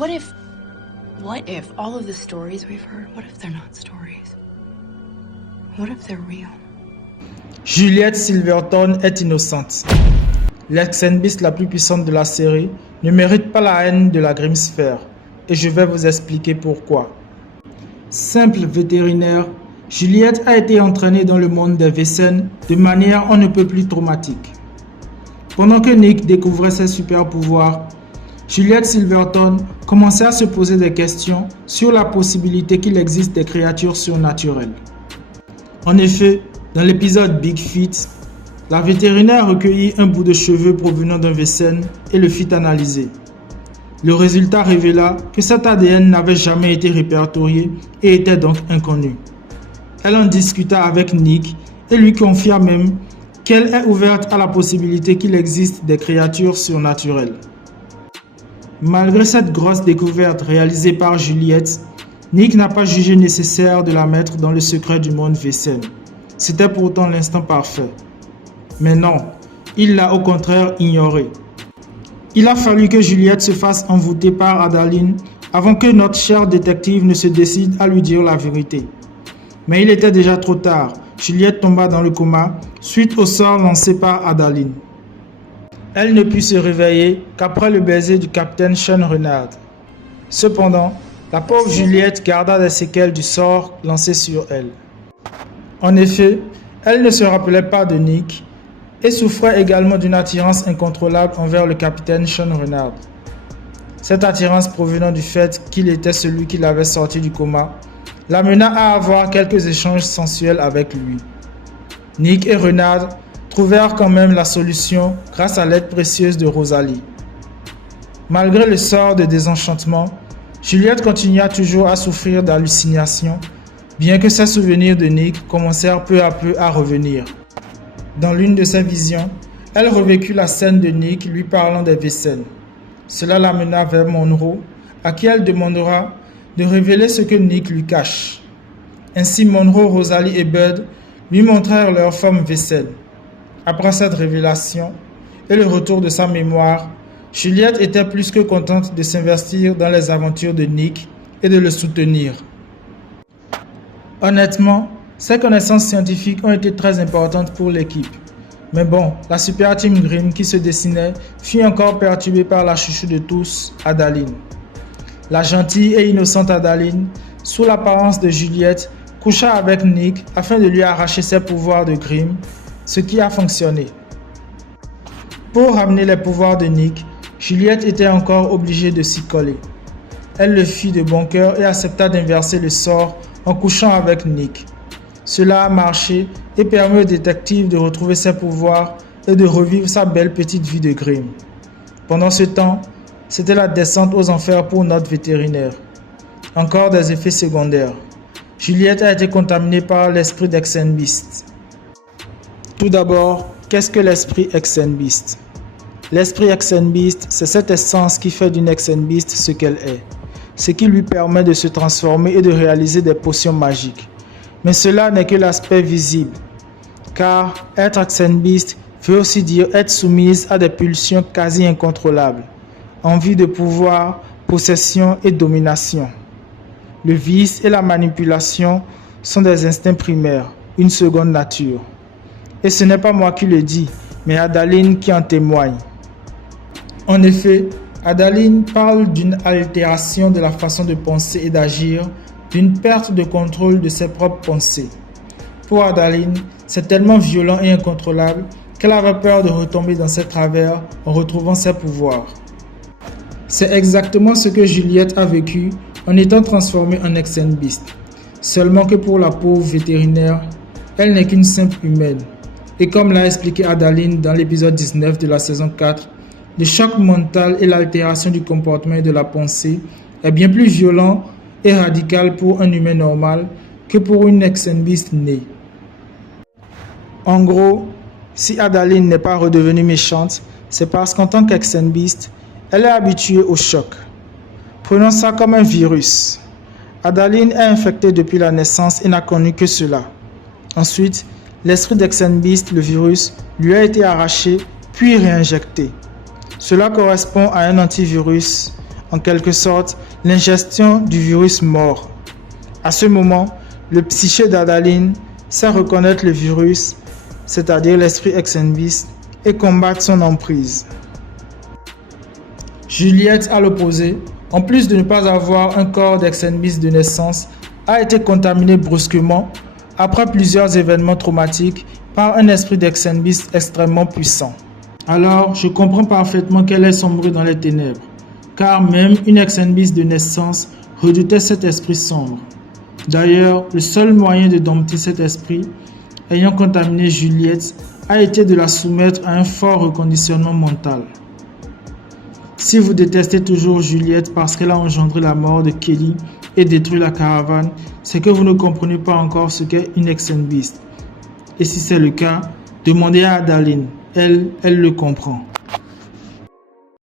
What if all of the stories we've heard, what if they're not stories? What if they're real? Juliette Silverton est innocente. L'ex-Beast la plus puissante de la série ne mérite pas la haine de la Grimsphere, et je vais vous expliquer pourquoi. Simple vétérinaire, Juliette a été entraînée dans le monde des Vessen de manière on ne peut plus traumatique. Pendant que Nick découvrait ses super pouvoirs, Juliette Silverton commençait à se poser des questions sur la possibilité qu'il existe des créatures surnaturelles. En effet, dans l'épisode Big Feet, la vétérinaire recueillit un bout de cheveux provenant d'un Vessen et le fit analyser. Le résultat révéla que cet ADN n'avait jamais été répertorié et était donc inconnu. Elle en discuta avec Nick et lui confia même qu'elle est ouverte à la possibilité qu'il existe des créatures surnaturelles. Malgré cette grosse découverte réalisée par Juliette, Nick n'a pas jugé nécessaire de la mettre dans le secret du monde Vessen. C'était pourtant l'instant parfait. Mais non, il l'a au contraire ignoré. Il a fallu que Juliette se fasse envoûter par Addaline avant que notre cher détective ne se décide à lui dire la vérité. Mais il était déjà trop tard. Juliette tomba dans le coma suite au sort lancé par Addaline. Elle ne put se réveiller qu'après le baiser du capitaine Sean Renard. Cependant, la pauvre Juliette garda des séquelles du sort lancé sur elle. En effet, elle ne se rappelait pas de Nick et souffrait également d'une attirance incontrôlable envers le capitaine Sean Renard. Cette attirance provenant du fait qu'il était celui qui l'avait sorti du coma l'amena à avoir quelques échanges sensuels avec lui. Nick et Renard trouvèrent quand même la solution grâce à l'aide précieuse de Rosalie. Malgré le sort de désenchantement, Juliette continua toujours à souffrir d'hallucinations, bien que ses souvenirs de Nick commencèrent peu à peu à revenir. Dans l'une de ses visions, elle revécut la scène de Nick lui parlant des Vessen. Cela l'amena vers Monroe, à qui elle demandera de révéler ce que Nick lui cache. Ainsi Monroe, Rosalie et Bud lui montrèrent leur forme Vessen. Après cette révélation et le retour de sa mémoire, Juliette était plus que contente de s'investir dans les aventures de Nick et de le soutenir. Honnêtement, ses connaissances scientifiques ont été très importantes pour l'équipe. Mais bon, la super team Grimm qui se dessinait fut encore perturbée par la chouchou de tous, Addaline. La gentille et innocente Addaline, sous l'apparence de Juliette, coucha avec Nick afin de lui arracher ses pouvoirs de Grimm, ce qui a fonctionné. Pour ramener les pouvoirs de Nick, Juliette était encore obligée de s'y coller. Elle le fit de bon cœur et accepta d'inverser le sort en couchant avec Nick. Cela a marché et permet au détective de retrouver ses pouvoirs et de revivre sa belle petite vie de Grimm. Pendant ce temps, c'était la descente aux enfers pour notre vétérinaire. Encore des effets secondaires. Juliette a été contaminée par l'esprit d'Ex-Beast. Tout d'abord, qu'est-ce que l'esprit Ex-Beast? L'esprit Ex-Beast, c'est cette essence qui fait d'une Ex-Beast ce qu'elle est, ce qui lui permet de se transformer et de réaliser des potions magiques. Mais cela n'est que l'aspect visible, car être Ex-Beast veut aussi dire être soumise à des pulsions quasi incontrôlables, envie de pouvoir, possession et domination. Le vice et la manipulation sont des instincts primaires, une seconde nature. Et ce n'est pas moi qui le dis, mais Addaline qui en témoigne. En effet, Addaline parle d'une altération de la façon de penser et d'agir, d'une perte de contrôle de ses propres pensées. Pour Addaline, c'est tellement violent et incontrôlable qu'elle avait peur de retomber dans ses travers en retrouvant ses pouvoirs. C'est exactement ce que Juliette a vécu en étant transformée en Ex-Beast. Seulement que pour la pauvre vétérinaire, elle n'est qu'une simple humaine. Et comme l'a expliqué Addaline dans l'épisode 19 de la saison 4, le choc mental et l'altération du comportement et de la pensée est bien plus violent et radical pour un humain normal que pour une Ex-Beast née. En gros, si Addaline n'est pas redevenue méchante, c'est parce qu'en tant qu'Ex-Beast, elle est habituée au choc. Prenons ça comme un virus. Addaline est infectée depuis la naissance et n'a connu que cela. Ensuite, l'esprit d'Ex-Beast, le virus, lui a été arraché puis réinjecté. Cela correspond à un antivirus en quelque sorte, l'ingestion du virus mort. À ce moment, le psyché d'Adaline sait reconnaître le virus, c'est-à-dire l'esprit Exenbis, et combattre son emprise. Juliette, à l'opposé, en plus de ne pas avoir un corps d'Exenbis de naissance, a été contaminée brusquement, après plusieurs événements traumatiques, par un esprit d'Exenbis extrêmement puissant. Alors, je comprends parfaitement qu'elle ait sombré dans les ténèbres, car même une Exenbis de naissance redoutait cet esprit sombre. D'ailleurs, le seul moyen de dompter cet esprit, ayant contaminé Juliette, a été de la soumettre à un fort reconditionnement mental. Si vous détestez toujours Juliette parce qu'elle a engendré la mort de Kelly et détruit la caravane, c'est que vous ne comprenez pas encore ce qu'est une Exenbis. Et si c'est le cas, demandez à Adaline, elle le comprend.